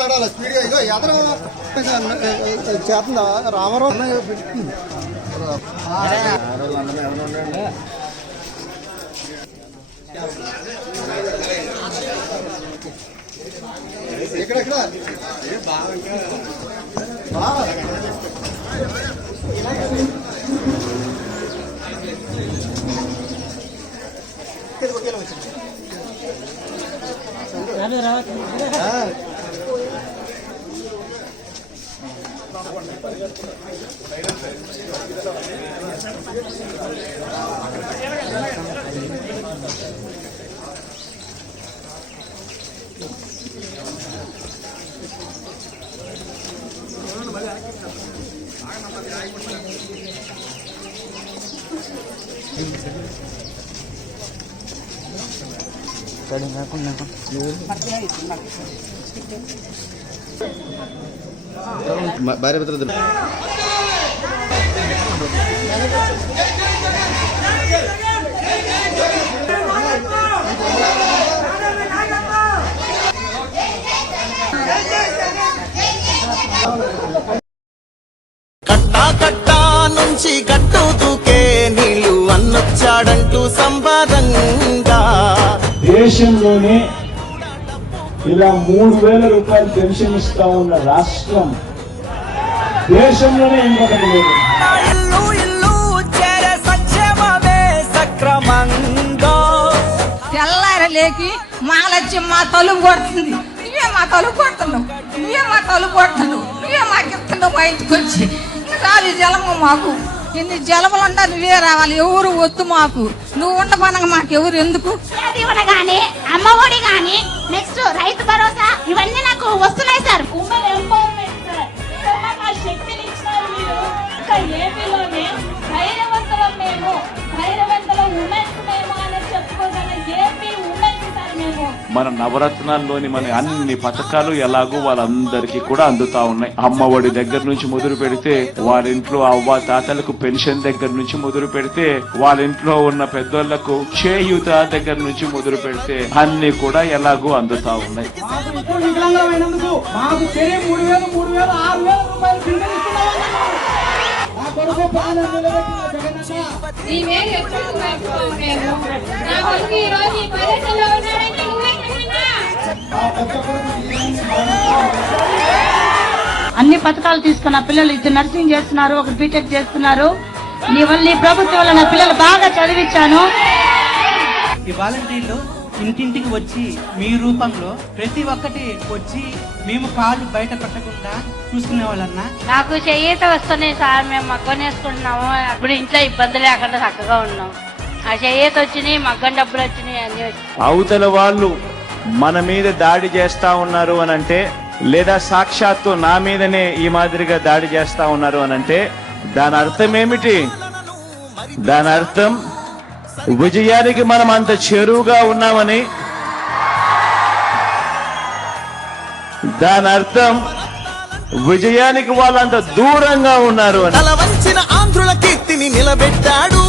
నడాలి స్పీడ్గా ఇగో ఎదర చేస్తుందా రామారావు ఎక్కడెక్కడ భార్య భద్రత కట్టా కట్టా నుంచి గట్టు దూకే నీళ్ళు అన్నొచ్చాడంటూ సంబరంగా దేశంలోనే ఇలా 3,000 రూపాయలు పెన్షన్ ఇస్తా ఉన్న రాష్ట్రం దేశంలోనే ఇంకొకటి లేదు. ఇల్లు ఇల్లు చేరే సత్యమే సక్రమంగా తెల్లారలేకి మాలచ్చి మా తలుపు కొడుతుంది. నువ్వే మా తలుపు కొడుతున్నావు, నువ్వే మా తలుపు కొడుతున్నావు, నువ్వే మాకు ఇస్తున్నావు మా ఇంటికి వచ్చి. రాలి జలము మాకు ఇన్ని జలములు ఉండా నువ్వే రావాలి, ఎవరు వద్దు మాకు. నువ్వు ఉండపనగా మాకు ఎవరు ఎందుకు? గానీ అమ్మఒడి గానీ నెక్స్ట్ రైతు భరోసా ఇవన్నీ నాకు వస్తున్నాయి సార్. ఉమెన్ ఎంపవర్మెంట్ సార్, నాకు శక్తిని ఇచ్చినారు మీరు. ఇంకా ఏపీలోనే ధైర్యవంతులం మేము, ధైర్యవంతుల ఉమెన్స్ మేము అని చెప్పుకోగల ఏపీ ఉమెన్స్ సార్. మన నవరత్నాల్లోని మన అన్ని పథకాలు ఎలాగో వాళ్ళందరికీ కూడా అందుతా ఉన్నాయి. అమ్మఒడి దగ్గర నుంచి మొదలు పెడితే వారింట్లో అవ్వ తాతలకు పెన్షన్ దగ్గర నుంచి మొదలు పెడితే వాళ్ళింట్లో ఉన్న పెద్దోళ్లకు చేయూత దగ్గర నుంచి మొదలు పెడితే అన్ని కూడా ఎలాగో అందుతా ఉన్నాయి. మాకు చెరి 3,000, 3,000, 6,000 రూపాయలు పింఛన్ ఇస్తున్నామన్నా. నా కొడుకు ప్రాణం నిలబెట్టిన జగనన్న. నీ మీద ఎప్పుడు కోరుకోము మేము. నా కొడుకు ఈ రోజు ఈ పరిస్థితిలో ఉన్నాడంటే నువ్వే కదన్నా. అన్ని పథకాలు తీసుకున్న పిల్లలు ఇద్దరు నర్సింగ్ చేస్తున్నారు, ఒకరు బీటెక్ చేస్తున్నారు. నీ వల్ల ఈ ప్రభుత్వం వల్ల నా పిల్లలు బాగా చదివించాను. ఈ వాలంటీర్లు ఇంటింటికి వచ్చి మీ రూపంలో ప్రతి ఒక్కటి వచ్చి మేము కాళ్ళు బయట పెట్టకుండా చూసుకునే వాళ్ళన్నా. నాకు చేయూత వస్తున్నాయి సార్, మేము మగ్గం వేసుకుంటున్నాము. అప్పుడు ఇంట్లో ఇబ్బంది లేకుండా చక్కగా ఉన్నాం. ఆ చేయూత వచ్చినాయి, మగ్గం డబ్బులు వచ్చినాయి, అన్ని వచ్చినాయి. అవతల వాళ్ళు మన మీద దాడి చేస్తా ఉన్నారు అనంటే, లేదా సాక్షాత్తు నా మీదనే ఈ మాదిరిగా దాడి చేస్తా ఉన్నారు అనంటే దాని అర్థం ఏమిటి? దాని అర్థం విజయానికి మనం అంత చేరువుగా ఉన్నామని. దాని అర్థం విజయానికి వాళ్ళంత దూరంగా ఉన్నారు అని. తల వంచిన ఆంధ్రుల కీర్తిని నిలబెట్టాడు.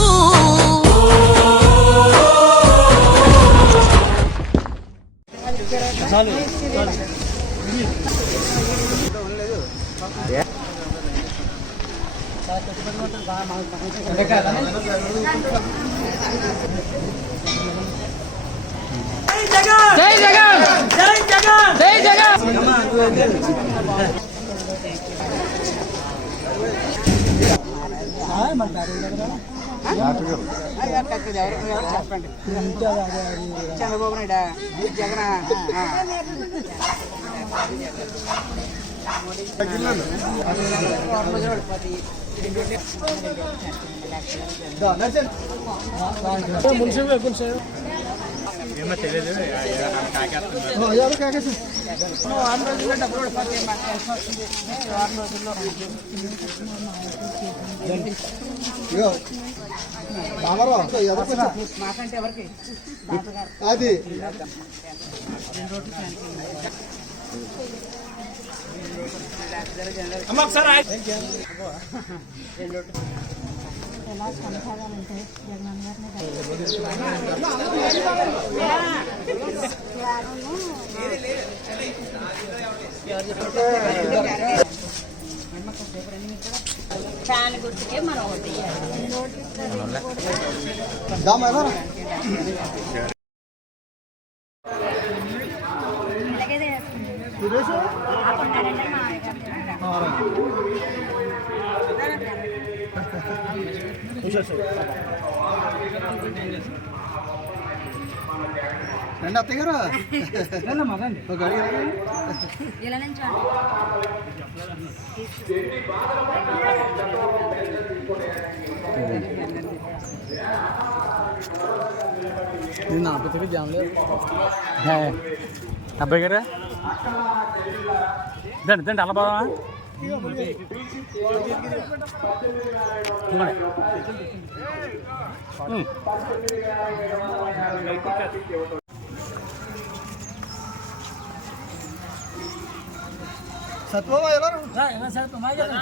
జై జగన్, జై జగన్, జై జగన్. చెప్పండి. చంద్రబాబు నాయుడు, జగన్. అది ఫ్యాన్ గుర్తుకే మనం ఓటు రండి అత్తయ్య గారు, ఒక అడిగి నిన్న అబ్బాయి జామ్లే అబ్బాయి గారా దండి దండి అలా బాగా సత్వమా ఎలా